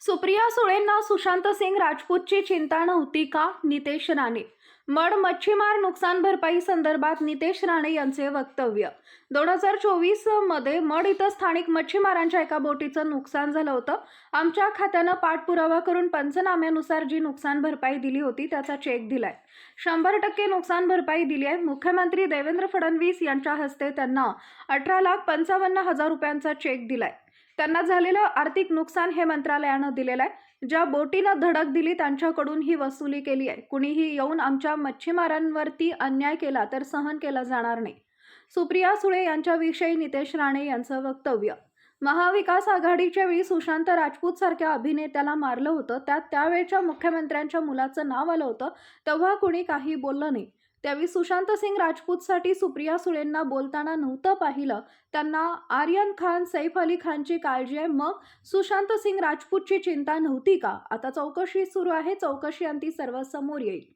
सुप्रिया सुळेंना सुशांत सिंग राजपूतची चिंता नव्हती का? नितेश राणे. मड मच्छीमार नुकसान भरपाई संदर्भात नितेश राणे यांचे वक्तव्य. दोन हजार चोवीसमध्ये मड इथं स्थानिक मच्छीमारांच्या एका बोटीचं नुकसान झालं होतं. आमच्या खात्यानं पाठपुरावा करून पंचनाम्यानुसार जी नुकसान भरपाई दिली होती त्याचा चेक दिलाय. शंभर टक्के नुकसान भरपाई दिली आहे. मुख्यमंत्री देवेंद्र फडणवीस यांच्या हस्ते त्यांना अठरा लाख पंचावन्न हजार रुपयांचा चेक दिलाय. त्यांना झालेलं आर्थिक नुकसान हे मंत्रालयानं दिलेलं आहे. ज्या बोटीनं धडक दिली त्यांच्याकडून ही वसुली केली आहे. कुणीही येऊन आमच्या मच्छीमारांवरती अन्याय केला तर सहन केला जाणार नाही. सुप्रिया सुळे यांच्याविषयी नितेश राणे यांचं वक्तव्य. महाविकास आघाडीच्या वेळी सुशांत राजपूत सारख्या अभिनेत्याला मारलं होतं. त्यात त्यावेळच्या मुख्यमंत्र्यांच्या मुलाचं नाव आलं होतं. तेव्हा कुणी काही बोललं नाही. त्यावेळी सुशांत सिंग राजपूतसाठी सुप्रिया सुळेंना बोलताना नव्हतं पाहिलं. त्यांना आर्यन खान सैफ अली खानची काळजी आहे. मग सुशांत सिंग राजपूतची चिंता नव्हती का? आता चौकशी सुरू आहे. चौकशी अंती सर्व समोर येईल.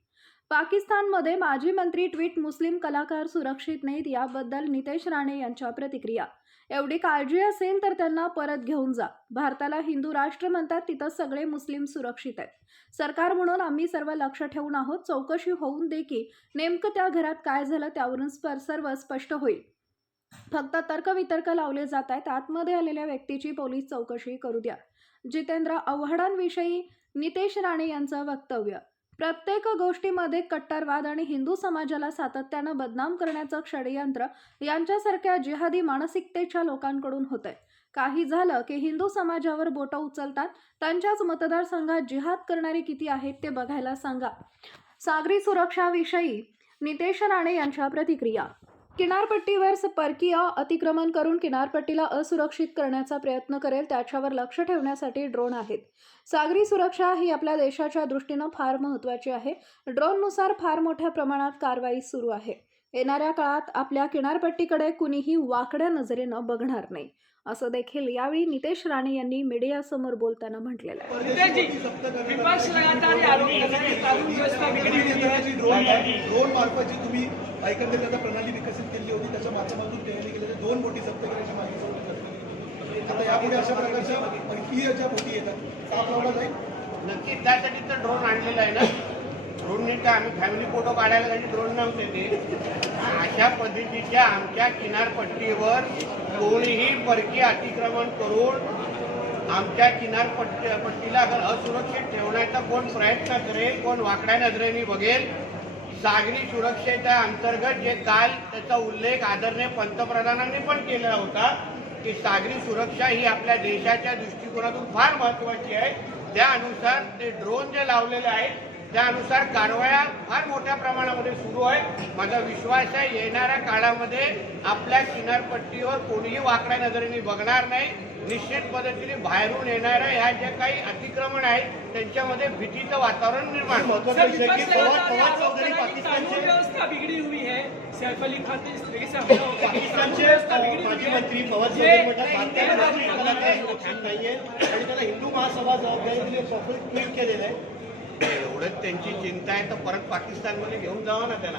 पाकिस्तानमध्ये माजी मंत्री ट्विट मुस्लिम कलाकार सुरक्षित नाहीत याबद्दल नितेश राणे यांच्या प्रतिक्रिया एवढी काळजी असेल तर त्यांना परत घेऊन जा. भारताला हिंदू राष्ट्र म्हणतात तिथं सगळे मुस्लिम सुरक्षित आहेत. सरकार म्हणून आम्ही सर्व लक्ष ठेवून आहोत. चौकशी होऊन दे की नेमकं त्या घरात काय झालं त्यावरून स्प- सर्व स्पष्ट होईल. फक्त तर्कवितर्क लावले जात आहेत. आतमध्ये आलेल्या व्यक्तीची पोलीस चौकशी करू द्या. जितेंद्र आव्हाडांविषयी नितेश राणे यांचं वक्तव्य. प्रत्येक गोष्टीमध्ये कट्टरवाद आणि हिंदू समाजाला सातत्यानं बदनाम करण्याचं षडयंत्र यांच्यासारख्या जिहादी मानसिकतेच्या लोकांकडून होतंय. काही झालं की हिंदू समाजावर बोटं उचलतात त्यांच्याच मतदारसंघात जिहाद करणारे किती आहेत ते बघायला सांगा. सागरी सुरक्षाविषयी नितेश राणे यांच्या प्रतिक्रिया. किनारपट्टीवर परकीय अतिक्रमण करून किनारपट्टीला असुरक्षित करण्याचा प्रयत्न करेल त्याच्यावर लक्ष ठेवण्यासाठी ड्रोन आहेत. सागरी सुरक्षा ही आपल्या देशाच्या दृष्टीनं फार महत्त्वाची आहे. ड्रोननुसार फार मोठ्या प्रमाणात कारवाई सुरू आहे. येणाऱ्या काळात आपल्या किनारपट्टीकडे कुणीही वाकड्या नजरेनं बघणार नाही. असं देखील यावेळी नितेश राणे यांनी मीडियासमोर बोलताना म्हटलेलं आहे. नक्की त्यासाठी तर ड्रोन आणलेला आहे ना. ड्रोन नेता आम्ही फॅमिली फोटो काढायला काही ड्रोन नव्हते ते. अशा पद्धतीच्या आमच्या किनारपट्टीवर कोणीही परकीय अतिक्रमण करून आमच्या किनारपट्टी पट्टीला अगर असुरक्षित ठेवण्याचा कोण प्रयत्न करेल कोण वाकड्या नजरेने बघेल सागरी सुरक्षेच्या अंतर्गत जे काल त्याचा उल्लेख आदरणीय पंतप्रधानांनी पण केला होता की सागरी सुरक्षा ही आपल्या देशाच्या दृष्टिकोनातून फार महत्वाची आहे. त्यानुसार ते ड्रोन जे लावलेले आहेत त्यानुसार कारवाया फार मोठ्या प्रमाणामध्ये सुरू आहे. माझा विश्वास आहे येणाऱ्या काळामध्ये आपल्या किनारपट्टीवर कोणीही वाकड्या नजरेने बघणार नाही. निश्चित पद्धतीने बाहेरून येणाऱ्या ह्या ज्या काही अतिक्रमण आहेत त्यांच्यामध्ये भीतीचं वातावरण निर्माण है व्यवस्था बिगड़ी हुई है सैफ अली खान है माजी है मंत्री फवाद आणि त्याला हिंदू महासभा जबाबदारी ट्विट केलेलं आहे एवढंच त्यांची चिंता आहे तर परत पाकिस्तानमध्ये घेऊन जावं ना त्याला.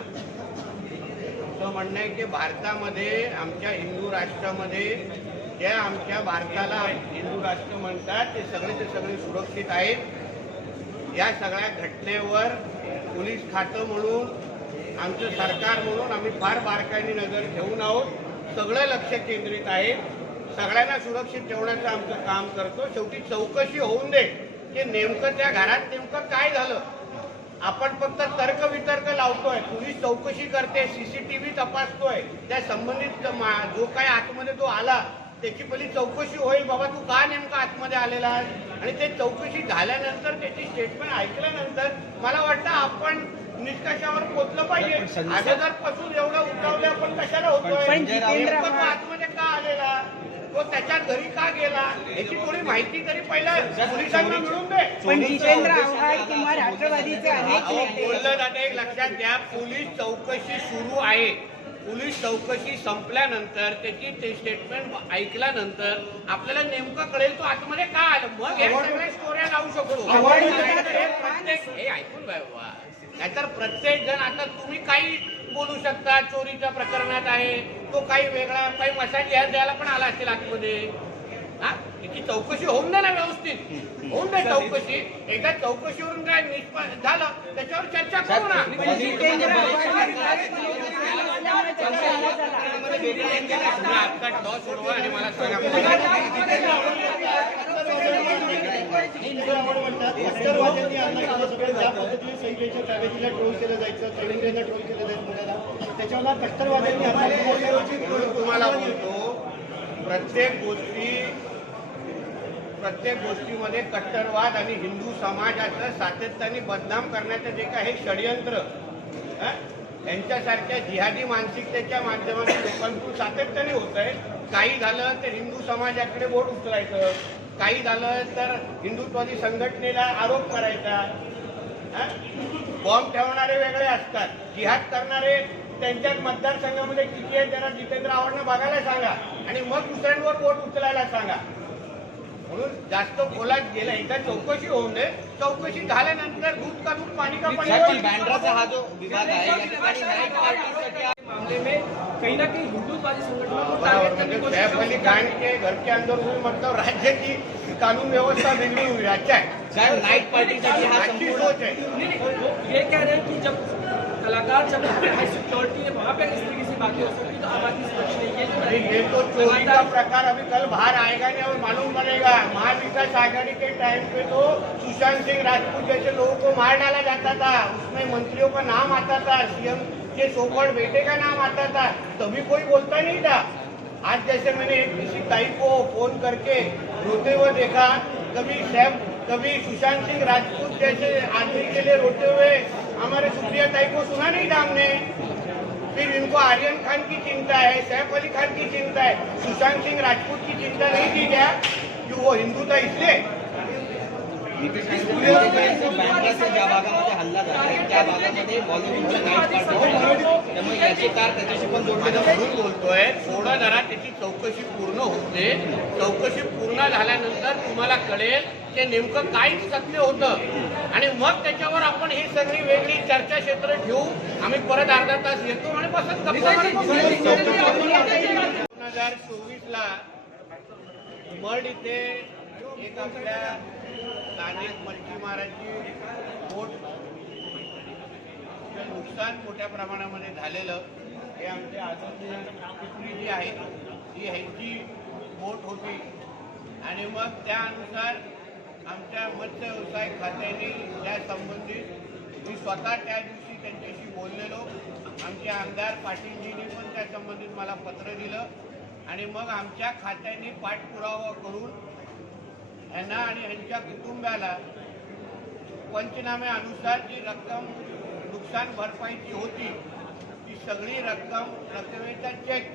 तुमचं म्हणणं आहे की भारतामध्ये आमच्या हिंदू राष्ट्रामध्ये ज्या आमच्या भारताला हिंदू राष्ट्र म्हणतात ते सगळे ते सगळे सुरक्षित आहेत. या सगळ्या घटनेवर पोलीस खातं म्हणून आमचं सरकार म्हणून आम्ही फार बारकाईने नजर ठेवून आहोत. सगळं लक्ष केंद्रित आहे. सगळ्यांना सुरक्षित ठेवण्याचं आमचं काम करतो. शेवटी चौकशी होऊन दे की नेमकं त्या घरात नेमकं काय झालं? आपण फक्त तर्क वितर्क लावतोय पोलीस चौकशी करते सीसीटीव्ही तपासतोय. त्या संबंधित जो काय आतमध्ये तो आला त्याची पहिली चौकशी होईल बाबा तू का नेमका आतमध्ये आलेला आणि ते चौकशी झाल्यानंतर त्याची स्टेटमेंट ऐकल्यानंतर मला वाटतं आपण निष्कर्षावर पोहोचलं पाहिजे. अगोदरपासून एवढं उठवलं आपण कशाला होतोय? आतमध्ये का आलेला? तो त्याच्या घरी का गेला? याची थोडी माहिती तरी पहिला पोलिसांना मिळून दे. पण जितेंद्र आव्हाड किंवा राष्ट्रवादीचे अनेक बोललं जातं एक लक्षात घ्या पोलीस चौकशी सुरू आहे. पोलीस चौकशी संपल्यानंतर त्याची ते स्टेटमेंट ऐकल्यानंतर आपल्याला नेमकं कळेल तो आतमध्ये का आलं. मग या सगळ्या स्टोऱ्या लावू शकतो. हे प्रत्येक हे ऐकून बाय बाबा नाहीतर प्रत्येक जण आता तुम्ही काही बोलू शकता चोरीच्या प्रकरणात आहे. तो काही वेगळा काही मसाज घ्यायला द्यायला पण आला असेल आतमध्ये. हा? त्याची चौकशी होऊन दे ना व्यवस्थित. होऊन दे चौकशी. एकदा चौकशीवरून काय निष्पन्न झालं त्याच्यावर चर्चा करू ना. सोडवा आणि मला सांगा. कट्टरवाद्यांनी सगळं ज्या पद्धतीने ट्रोल केलं जायचं ट्रोल केलं जायचं मुलाला त्याच्यावर कट्टरवाद्यांनी तुम्हाला बोलतो प्रत्येक गोष्टी प्रत्येक गोष्टीमध्ये कट्टरवाद आणि हिंदू समाजाचं सातत्याने बदनाम करण्याचं जे काही हे षडयंत्र यांच्यासारख्या जिहादी मानसिकतेच्या माध्यमातून लोकांकडून सातत्याने होत आहे काही झालं तर हिंदू समाजाकडे बोट उचलायचं. काही झालं तर हिंदुत्वादी संघटनेला आरोप करायचा. हं? बॉम्ब ठेवणारे वेगळे असतात. जिहाद करणारे त्यांच्याच मतदारसंघामध्ये किती आहे त्यांना जितेंद्र आव्हाडनं बघायला सांगा. आणि मग दुसऱ्यांवर बोट उचलायला सांगा. म्हणून जास्त खोलात गेलं. एकदा चौकशी होऊन दे चौकशी झाल्यानंतर दूध का दूध पाणी का पाणी बँड्राचा हा जो आहे मामले में कहीं ना कहीं हिंदुत्वादी संगठनों को टारगेट करने की सैफ अली खान के घर के अंदर हुई मतलब राज्य की कानून व्यवस्था बिगड़ी हुई है। अच्छा है साहेब नाईट पार्टीसाठी हा सोच है। वो ये कह रहे हैं कि जब कलाकार जब हाई सिक्योरिटी है वहाँ पे इस तरीके से बातें हो सकती तो आम आदमी समझ नहीं अरे ये तो चोरी का प्रकार अभी कल बाहर आएगा नहीं और मालूम पड़ेगा। महाविकास आघाड़ी के टाइम पे तो सुशांत सिंह राजपूत जैसे लोगों को मार डाला जाता था। उसमें मंत्रियों का नाम आता था सीएम के सोकड़ बेटे का नाम आता था तभी कोई बोलता नहीं था आज जैसे मैंने एक किसी ताई को फोन करके रोते हुए देखा कभी सैफ कभी सुशांत सिंह राजपूत जैसे आदमी के लिए रोते हुए हमारे सुप्रिया ताई को सुना नहीं था हमने? फिर इनको आर्यन खान की चिंता है सैफ अली खान की चिंता है सुशांत सिंह राजपूत की चिंता नहीं की क्या? कि वो हिंदू था इसलिए? ज्या भागामध्ये हल्ला झाला त्या भागामध्ये नाईट पार्टी त्यामुळे त्याच्याशी पण म्हणून बोलतोय जरा त्याची चौकशी पूर्ण होते चौकशी पूर्ण झाल्यानंतर तुम्हाला कळेल ते नेमकं काय सत्य होतं आणि मग त्याच्यावर आपण ही सगळी वेगळी चर्चा क्षेत्र ठेवू आम्ही परत अर्धा तास येतो आणि बसत दोन हजार चोवीस ला मर्ड इथे एक आपल्या स्थानिक मच्छीमाराची बोट ते नुकसान मोठ्या प्रमाणामध्ये झालेलं. हे आमचे आदरणीय पिपरी जी आहे ती ह्यांची बोट होती. आणि मग त्यानुसार आमच्या मत्स्य व्यवसाय खात्याने त्या संबंधित मी स्वतः त्या दिवशी त्यांच्याशी बोललेलो. आमचे आमदार पाटीलजींनी पण त्या संबंधित मला पत्र दिलं. आणि मग आमच्या खात्याने पाठपुरावा करून यांना आणि यांच्या कुटुंबाला पंचनाम्यानुसार जी रक्कम नुकसान भरपाईची होती ती सगळी रक्कम रकमेचा चेक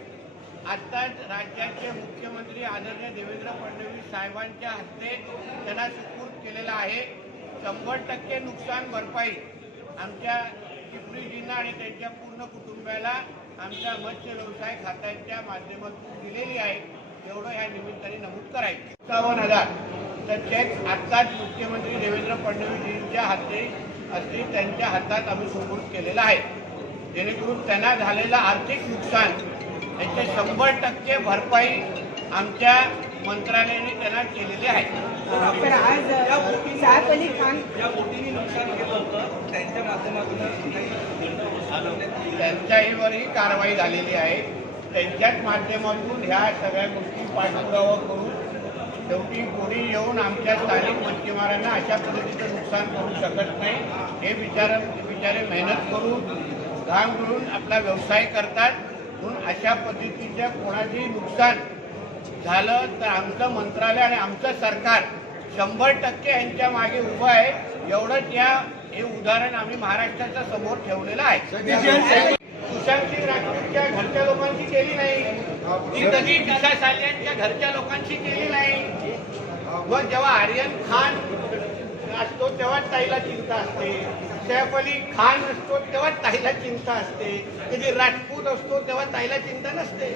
आत्ताच राज्याचे मुख्यमंत्री आदरणीय देवेंद्र फडणवीस साहेबांच्या हस्ते त्यांना सुपूर्द केलेला आहे. शंभर टक्के नुकसान भरपाई आमच्या चिपळीजींना आणि त्यांच्या पूर्ण कुटुंबाला आमच्या मत्स्य व्यवसाय खात्याच्या माध्यमातून दिलेली आहे. एवढं या निमित्ताने नमूद करायचं. एकावन्न हजार. तर चेक आत्ताच मुख्यमंत्री देवेंद्र फडणवीसजींच्या हाती असते त्यांच्या हातात आम्ही सुपूर्द केलेला आहे. जेणेकरून त्यांना झालेलं आर्थिक नुकसान याचे शंभर टक्के भरपाई आमच्या मंत्रालयाने त्यांना केलेली आहे. तर आज अली खान बोटीने नुकसान केलं होतं. त्यांच्या माध्यमातून त्यांच्यावरही कारवाई झालेली आहे. त्यांच्याच माध्यमातून ह्या सगळ्या गोष्टी पाठपुरावा करून शेवटी कोणी येऊन आमच्या स्थानिक मच्छीमारांना अशा पद्धतीचं नुकसान करू शकत नाही. हे विचार बिचारे मेहनत करून घाम करून आपला व्यवसाय करतात. म्हणून अशा पद्धतीच्या कोणाचेही नुकसान झालं तर आमचं मंत्रालय आणि आमचं सरकार शंभर टक्के यांच्या मागे उभं आहे. एवढंच या हे उदाहरण आम्ही महाराष्ट्राच्या समोर ठेवलेलं आहे. सुशांत सिंग राजपूतच्या घरच्या लोकांची केली नाही. ती कधी दिशा सालियांच्या घरच्या लोकांची केली नाही. मग जेव्हा आर्यन खान असतो तेव्हा ताईला चिंता असते. सैफ अली खान असतो तेव्हा ताईला चिंता असते. कधी राजपूत असतो तेव्हा ताईला चिंता नसते.